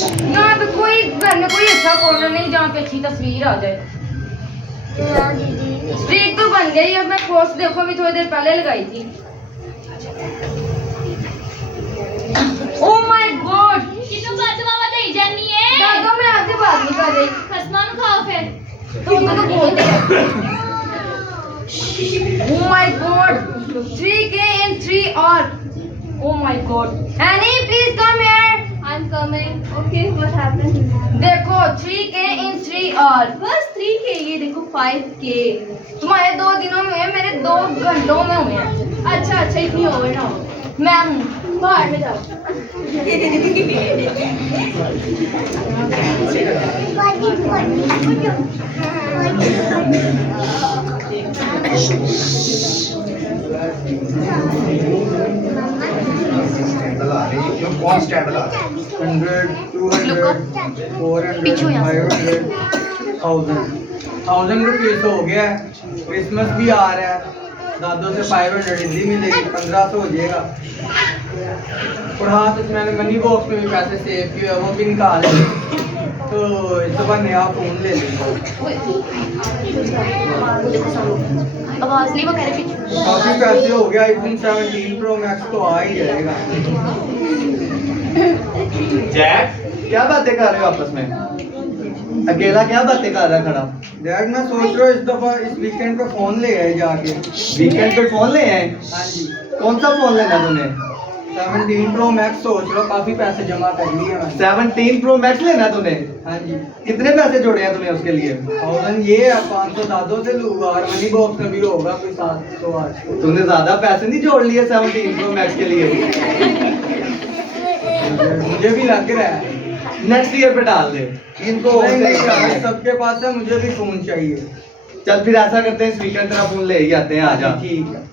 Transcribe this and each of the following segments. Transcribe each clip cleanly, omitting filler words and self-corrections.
यहाँ पे कोई घर में कोई अच्छा कॉर्नर नहीं जहाँ पे अच्छी तस्वीर आ जाए। स्ट्रीक तो बन गई अब। मैं पोस्ट देखो अभी थोड़ी देर पहले लगाई थी। ओह माय गॉड कितों बाजवा दे जानी है दादा मैं आपसे बात नहीं कर रही। खसमा नु खाओ फिर तो बोलते हैं। Oh my god 3K in 3 hours. Oh my god Annie please come here. I'm coming. Okay, what happened? देखो 3K in 3 hours. बस 3K ये देखो 5K. तुम्हारे 2 दिनों में हुए मेरे 2 घंटों में हुए हैं। अच्छा इतनी ओवर ना हो। मैं हूँ बाहर में जाओ। कौन स्टैंड ला 100 200 400 500 1000 रुपीज हो गया है। क्रिसमस भी आ रहा है। दादों से 500 हिंदी मिलेगी 1500 हो जाएगा। और हाँ तो मैंने मनी बॉक्स में भी पैसे सेव किए वो भी निकाल लिए। तो इस दफा नया फोन ले लेंगे। आवाज नहीं वो कह रहे पीछे। काफी पैसे हो गया। आईफोन 17 प्रो मैक्स तो आ ही जाएगा। जैक क्या बातें कर रहे हो आपस में? अकेला क्या बातें कर रहा है खड़ा? डैड मैं सोच रहा हूँ इस दफा इस वीकेंड पे फोन ले आए जाके। वीकेंड पे फोन ले आए? हाँ जी कौन सा फोन लेना तूने? 17 प्रो मैक्स सोच रहा हूँ। काफी पैसे जमा कर लिए मैंने। 17 प्रो मैक्स लेना तूने? हाँ जी कितने पैसे जोड़े हैं तूने उसके लिए? 1000 ये है 500 दादों से लूंगा और मनी बॉक्स में भी होगा कोई 700 800। तूने ज्यादा पैसे नहीं जोड़ लिए 17 प्रो मैक्स के लिए? मुझे भी लग रहा है। नेक्स्ट ईयर पे डाल दे इनको। नहीं नहीं यार सबके पास है मुझे भी फोन चाहिए। चल फिर ऐसा करते हैं इस वीकेंड तेरा फोन ले ही आते हैं। आ जा। ठीक है।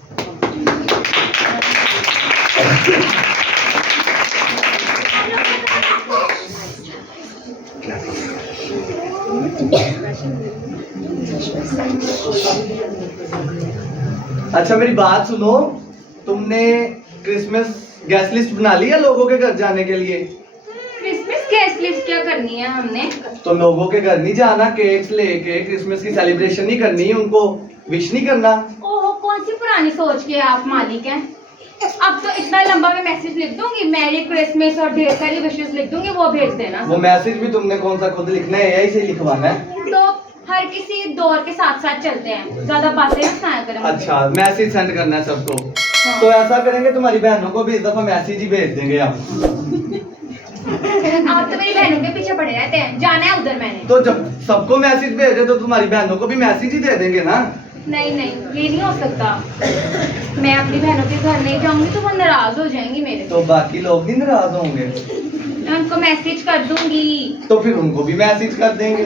अच्छा मेरी बात सुनो। तुमने क्रिसमस गेस्ट लिस्ट बना ली है लोगों के घर जाने के लिए? क्रिसमस गेस्ट लिस्ट क्या करनी है हमने? तो लोगों के घर नहीं जाना, केक्स लेके क्रिसमस की सेलिब्रेशन नहीं करनी, उनको विश नहीं करना? ओहो कौन सी पुरानी सोच के आप मालिक हैं। अब तो इतना लंबा मैं मैसेज लिख दूंगी मैरी क्रिसमस और ढेर सारी विशेस लिख दूंगी वो भेज देना। वो मैसेज भी तुमने कौन सा खुद लिखना है, यही से लिखवाना है? तो हर किसी दौर के साथ साथ चलते हैं, ज्यादा बातें ना सुनाया करें। अच्छा मैसेज सेंड करना है सबको। हाँ। तो ऐसा करेंगे तुम्हारी बहनों को भी इस दफा मैसेज ही भेज देंगे हम। आप तो मेरी बहनों के पीछे पड़े रहते हैं। जाना है उधर मैंने। तो जब सबको मैसेज भेजे तो तुम्हारी बहनों को भी मैसेज ही दे देंगे ना? नहीं नहीं ये नहीं हो सकता। मैं अपनी बहनों के घर नहीं जाऊंगी तो वो नाराज हो जाएंगी मेरे से। तो बाकी लोग भी नाराज होंगे। मैं उनको मैसेज कर दूंगी। तो फिर उनको भी मैसेज कर देंगे।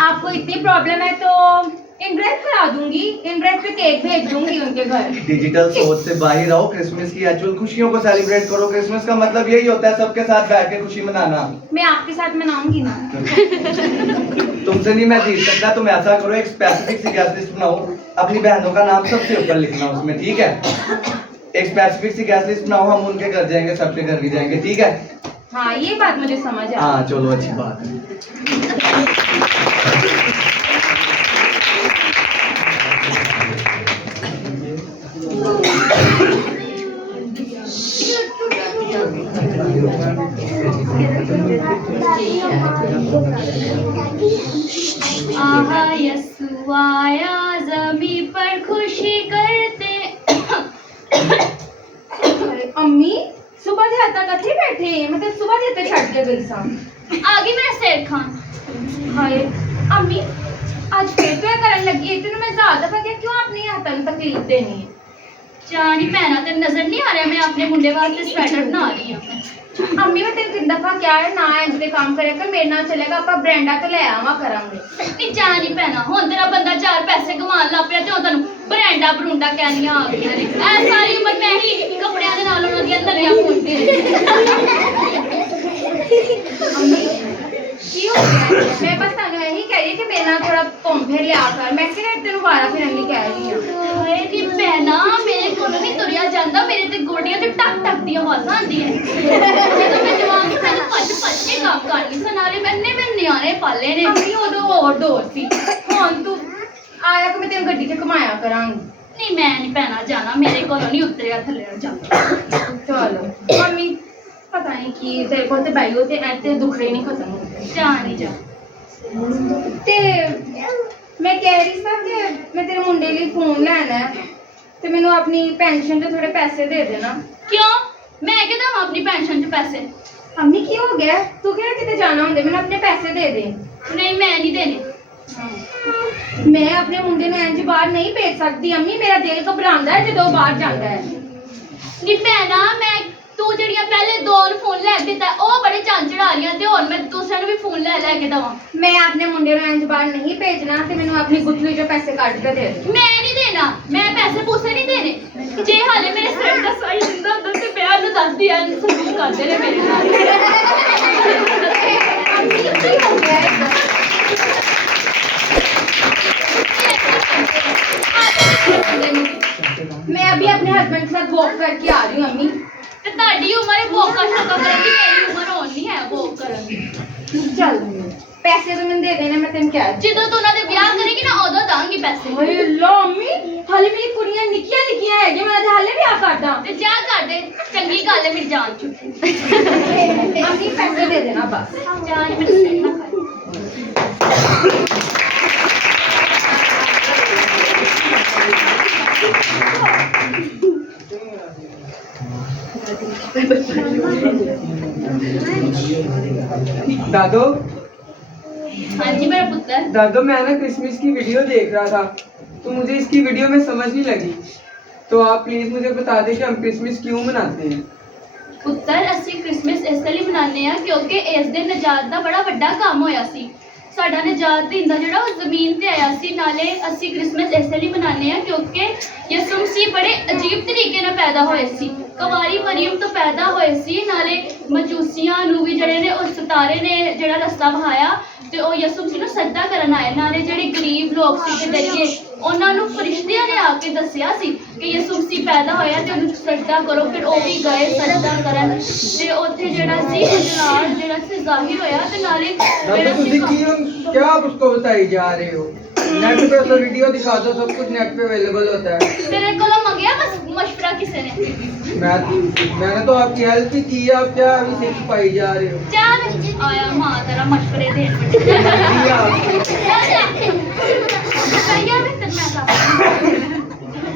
आपको इतनी प्रॉब्लम है तो इनब्रेक करा दूंगी। इनब्रेक पे केक भेज दूंगी उनके घर। डिजिटल सोच से बाहर आओ। क्रिसमस की एक्चुअल खुशियों को सेलिब्रेट करो। क्रिसमस का मतलब यही होता है सबके साथ बैठ के खुशी मनाना। मैं आपके साथ मनाऊंगी ना। तुमसे नहीं मैं जीत सकता। तुम ऐसा करो एक स्पेसिफिक सी गेस्ट लिस्ट बनाओ। अपनी बहनों का नाम सबसे ऊपर लिखना उसमें, ठीक है? एक स्पेसिफिक सी गेस्ट लिस्ट बनाओ। हम उनके घर जाएंगे, सबके घर भी जाएंगे, ठीक है? हाँ ये बात मुझे समझ आ। हाँ चलो अच्छी बात है। आहा यसु आया ज़मी पर खुशी करते। अम्मी सुबह से हद तक कथे बैठे मतलब सुबह से तक छट के गई सा। आगे मेरा सेठ खान। हाय अम्मी आज फिर तो करन लगी है। इतने मैं ज्यादा पता क्यों आपने यहाँ तक तकलीफ देनी है? जानी भैना तेन नजर नहीं आ रहा मैं अपने मुंडे वास्ते स्वेटर बना रही हूँ। अम्मी मैं तेरे 3 दफा क्या है ना इंज दे काम करे कर मेरे नाल चलेगा ਆਪਾਂ ब्रांडा तो ले आवा करांगे। नहीं जानी भैना हुन तेरा बंदा 4 पैसे कमान ला पिया ते तैनूं ब्रांडा ब्रूंडा कहनियां आ गईयां ने। ऐ सारी उम्र मैं ही कपड़ियां दे नाल उन्हां दी नलियां फुलदी रही। अम्मी की हो गया? मैं बस तानू यही कह रही है कि मेरे नाल थोड़ा घूम फिर लिया कर। मैं किने तेनू बारा फिरन नहीं कह रही हूं। हाय नी भैना मेरे कोलों नहीं तुरिया जांदा। मेरे ते गोडियां ते टक टक दी आवाज़ आंदी है। ਜਦੋਂ मैं जवान सी मैं भज भज ਨੇ ਅਮੀ ਉਦੋਂ ਹੋਰ ਦੌਰ ਸੀ ਹੁਣ ਤੂੰ ਆਇਆ ਕਿ ਮੈਂ ਤੈਨੂੰ ਗੱਡੀ 'ਚ ਘੁਮਾਇਆ ਕਰਾਂਗੀ ਨਹੀਂ ਮੈਂ ਨਹੀਂ ਭੈਣਾ ਜਾਣਾ, ਮੇਰੇ ਕੋਲੋਂ ਨਹੀਂ ਉਤਰਿਆ ਥੱਲੇ ਜਾਂਦਾ। ਚਲੋ ਮੰਮੀ ਪਤਾ ਨਹੀਂ ਕੀ ਤੇਰੇ ਕੋਲ ਤੇ ਬਾਈਓ ਤੇ ਐ ਤੇ ਦੁੱਖ ਨਹੀਂ ਖਤਮ ਹੁੰਦੇ ਜਾ ਨਹੀਂ ਜਾ। ਤੇ ਮੈਂ ਕਹਿ ਰਹੀ ਸਾਂ ਕਿ ਮੈਂ ਤੇਰੇ ਮੁੰਡੇ ਲਈ ਫੋਨ ਲੈਣਾ ਹੈ ਤੇ ਮੈਨੂੰ ਆਪਣੀ ਪੈਨਸ਼ਨ ਦੇ ਥੋੜੇ ਪੈਸੇ ਦੇ ਦੇਣਾ। ਕਿਉਂ ਮੈਂ ਕਿਹਦਾ ਵਾਂ ਆਪਣੀ ਪੈਨਸ਼ਨ 'ਚ ਪੈਸੇ? ਅੰਮੀ ਕੀ ਹੋ ਗਿਆ ਤੂੰ ਕਿਹੜਾ ਕਿਤੇ ਜਾਣਾ ਹੁੰਦੇ ਮੈਨੂੰ ਆਪਣੇ ਪੈਸੇ ਦੇ ਦੇ। ਨਹੀਂ ਮੈਂ ਨਹੀਂ ਦੇਣੇ। ਮੈਂ ਆਪਣੇ ਮੁੰਡੇ ਨੂੰ ਇੰਜ ਬਾਹਰ ਨਹੀਂ ਭੇਜ ਸਕਦੀ ਅੰਮੀ ਮੇਰਾ ਦਿਲ ਘਬਰਾਉਂਦਾ ਹੈ ਜਦੋਂ ਉਹ ਬਾਹਰ ਜਾਂਦਾ ਹੈ। ਨੀ ਭੈਣਾ ਮੈਂ ਤੂੰ ਜਿਹੜੀਆਂ ਪਹਿਲੇ ਦੋ ਨੂੰ ਫੋਨ ਲੈ ਦਿੱਤਾ ਉਹ ਬੜੇ ਚਾਂਚੜਾ ਆ ਰਹੀਆਂ ਤੇ ਹੁਣ ਮੈਂ ਦੂਸਰੇ ਨੂੰ ਵੀ ਫੋਨ ਲੈ ਕੇ ਦਵਾਂ। ਮੈਂ ਆਪਣੇ ਮੁੰਡੇ ਨੂੰ ਇੰਜ ਬਾਹਰ ਨਹੀਂ ਭੇਜਣਾ ਤੇ ਮੈਨੂੰ ਆਪਣੀ ਗੁੱਥਲੀ 'ਚੋਂ ਪੈਸੇ ਕੱਢ ਕੇ ਦੇ ਦੇ। ਮੈਂ ਨਹੀਂ ਦੇਣਾ, ਮੈਂ ਪੈਸੇ ਪੂਸੇ ਨਹੀਂ ਦੇਣੇ। ਜੇ ਹਾਲੇ ਮੇਰੇ ਸਿਰ ਦਾ ਸਾਈ ਦਿੰਦਾ ਹੁੰਦਾ ਤੇ ਮੈਂ ਉਹਨੂੰ ਦੱਸਦੀ ਆ ਸਬੂਤ ਕਰਦੇ ਨੇ ਮੇਰੇ ਨਾਲ। ਅੰਮੀ ਕੀ ਹੋ ਗਿਆ ਹੈ? मैं अभी अपने हस्बैंड के साथ वॉक करके आ रही हूँ अम्मी। ਤੇ ਤੁਹਾਡੀ ਉਮਰ ਵੋਕਾ ਸ਼ੋਕਾ ਕਰਨ ਦੀ, ਮੇਰੀ ਉਮਰ ਹੁਣ ਨਹੀਂ ਹੈ ਵੋਕ ਕਰਨ ਦੀ। चल पैसे तो मैंने दे देने मैं तेन क्या ਜਦੋਂ ਤੂੰ ਉਹਨਾਂ ਦੇ ਵਿਆਹ ਕਰੇਗੀ ਨਾ ਉਦੋਂ ਦਾਂਗੀ ਪੈਸੇ। अरे लो अम्मी हाले मेरी कुड़ियां निक्कियां निक्कियां है कि मैं हाले भी आ करदा ਤੇ ਜਾ ਕਰ ਦੇ, ਚੰਗੀ ਗੱਲ ਹੈ ਮੇਰੀ ਜਾਨ ਚ। अम्मी पैसे दे देना बस। ਜਾਨ ਮੈਨੂੰ ਸਿਰ ਨਾ ਖਾ। दादो हाँ जी मेरा पुत्र। दादो मैं ना क्रिसमस की वीडियो देख रहा था तो मुझे इसकी वीडियो में समझ नहीं लगी तो आप प्लीज मुझे बता दें कि हम क्रिसमस क्यों मनाते हैं। ਪੁੱਤਰ ਅਸੀਂ ਕ੍ਰਿਸਮਸ ਇਸ ਲਈ ਮਨਾਉਂਦੇ ਆ ਕਿਉਂਕਿ ਇਸ ਦਿਨ ਨਜਾਤ ਦਾ ਬੜਾ ਵੱਡਾ ਕੰਮ ਹੋਇਆ ਸੀ। ਸਾਡਾ ਨਜਾਤ ਦਿੰਦਾ ਜਿਹੜਾ ਉਹ ਜ਼ਮੀਨ ਤੇ ਆਇਆ ਸੀ। ਨਾਲੇ ਅਸੀਂ ਕ੍ਰਿਸਮਸ ਇਸ ਲਈ ਮਨਾਉਂਦੇ ਆ ਕਿਉਂਕਿ ਯਿਸੂ ਮਸੀਹ ਬੜੇ ਅਜੀਬ ਤਰੀਕੇ ਨਾਲ ਪੈਦਾ ਹੋਏ ਸੀ। ਕੁਵਾਰੀ ਮਰੀਮ ਤੋਂ ਪੈਦਾ ਹੋਏ ਸੀ। ਨਾਲੇ ਮਜੂਸੀਆਂ ਨੂੰ ਵੀ ਜਿਹੜੇ ਨੇ ਉਹ ਸਿਤਾਰੇ ਨੇ ਜਿਹੜਾ ਰਸਤਾ ਵਹਾਇਆ ਤੇ ਉਹ ਯਿਸੂ ਮਸੀਹ ਨੂੰ ਸਜਦਾ ਕਰਨ ਆਏ। ਨਾਲੇ ਜਿਹੜੇ ਗਰੀਬ ਲੋਕ ਸੀ ਤੇ ਦਰਿਏ ਉਹਨਾਂ ਨੂੰ ਫਰਿਸ਼ਤਿਆਂ ਨੇ ਆ ਕੇ ਦੱਸਿਆ ਸੀ ਕਿ ਯਿਸੂ ਮਸੀਹ ਪੈਦਾ ਹੋਇਆ ਤੇ ਉਹਨੂੰ ਸਜਦਾ ਕਰੋ। ਫਿਰ ਉਹ ਵੀ ਗਏ ਸਜਦਾ ਕਰਨ ਤੇ ਉੱਥੇ ਜਿਹੜਾ ਸੀ ਜਲਾਲ ਜਿਹੜਾ ਸੀ ਜ਼ਾਹਿਰ ਹੋਇਆ ਤੇ ਨਾਲੇ ਜਿਹੜਾ ਸੀ क्या आप उसको बताई जा रहे हो? नेट पे तो वीडियो दिखा दो, सब कुछ नेट पे अवेलेबल होता है। तेरे को मंगया बस मशवरा किसी ने? मैंने तो आपकी हेल्प ही की है, आप क्या अभी सिर्फ पाई जा रहे हो? चल आया माँ तेरा मशवरे दे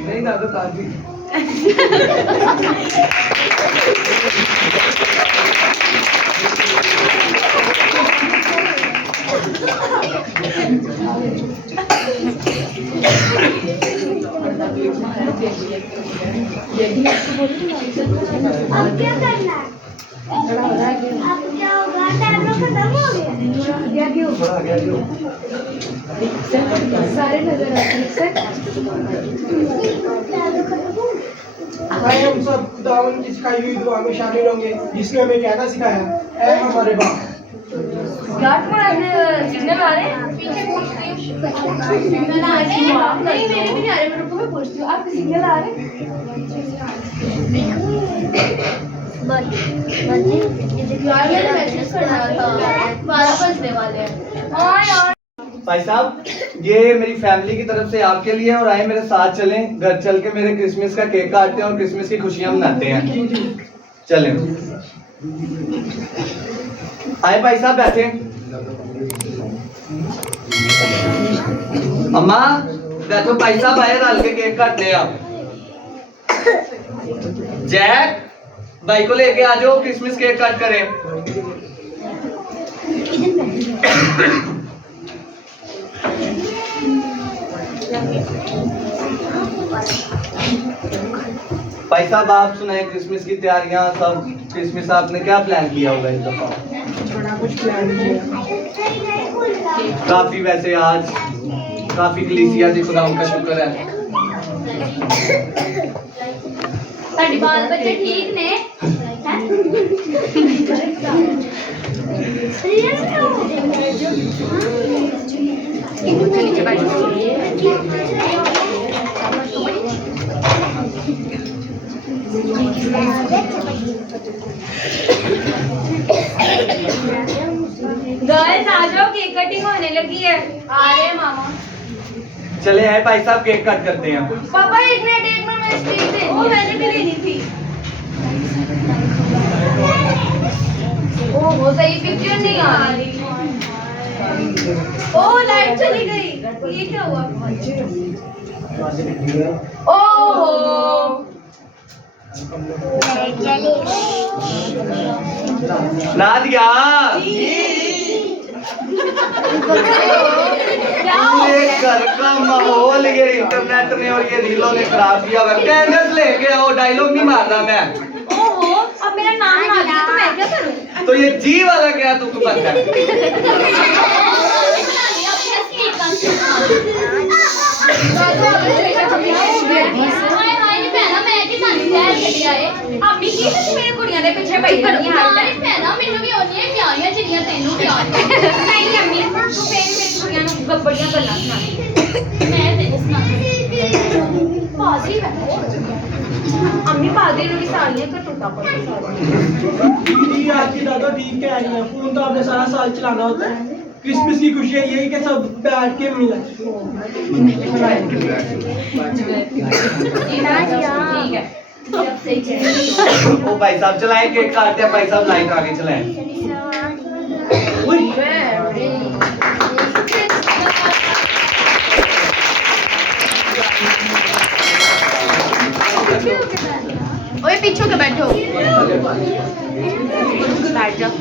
नहीं दादा काफी अब क्या करना है? अब क्या होगा? टाइम खत्म हो गया। थोड़ा आगे आगे हो। सारे नजर आते हैं सर। भाई हम सब खुदावन की सिखाई हुई दुआ में शामिल होंगे जिसने हमें कहना सिखाया ऐ हमारे बाप। सिग्नल आ रहे हैं? सिग्नल आ रहे हैं? नहीं मेरे भी नहीं आ रहे। मैं रुको मैं पूछती हूँ आपके सिग्नल आ रहे हैं? यार मैंने मैसेज करना था 12 बजने वाले हैं। हाँ यार भाई साहब ये मेरी फैमिली की तरफ से आपके लिए और आए मेरे साथ चलें, घर चल के मेरे क्रिसमस का केक काटते हैं और क्रिसमस की खुशियां मनाते हैं। चलें आए भाई साहब बैठे। अम्मा बैठो, भाई साहब आए रल के केक काटते हैं। आप जैक भाई को लेके आ जाओ, क्रिसमस केक कट करें। भाई साहब आप सुनाए क्रिसमस की तैयारियां सब। क्रिसमस आपने क्या प्लान किया होगा इस दफा? बड़ा कुछ प्लान किया। काफी वैसे आज काफी कलीसिया जी, खुदा उनका शुक्र है। साडी बाल बच्चे ठीक ने गर्ल्स आ जाओ केक कटिंग होने लगी है। आ रहे हैं मामा। चले आए भाई साहब, केक कट करते हैं। पापा एक मिनट मैं स्पीच दे। वो मैंने भी लेनी थी। ओ वो सही पिक्चर नहीं आ रही। ओ लाइट चली गई। ये क्या हुआ? ओहो नादिया, ये घर का माहौल ये इंटरनेट ने और ये रीलों ने खराब किया हुआ है। कैंडल्स लेके आओ, डायलॉग नहीं मारना मैं। ओहो अब मेरा नाम आ गया तो मैं क्या करूं? तो ये जी वाला क्या तू करता है? अम्मी की मेरे कुड़ियां दे पीछे पई रहनी हर टाइम। ਮੈਨੂੰ ਵੀ ਆਉਂਦੀਆਂ ਪਿਆਰੀਆਂ ਚਿੜੀਆਂ ਤੈਨੂੰ ਪਿਆਰ नहीं अम्मी तू फेर मेरी कुड़ियां ਨੂੰ बड़ियां गल्लां सुना। ਮੈਂ ਤੈਨੂੰ ਸੁਣਾਉਂਦੀ पाजी अम्मी पाजी नु भी साड़ियां तो टूटा पड़ा साड़ियां। दीदी आपकी दादा ठीक कह रही है, फोन तो आपने सारा साल चलाना होता है। क्रिसमस की खुशी है यही कि सब बैठ के मिला। ठीक है। ओ भाई साहब चलाएं, केक काटते हैं भाई साहब, लाइट आगे चलाएं। ओए पीछे के बैठो बैठ जाओ।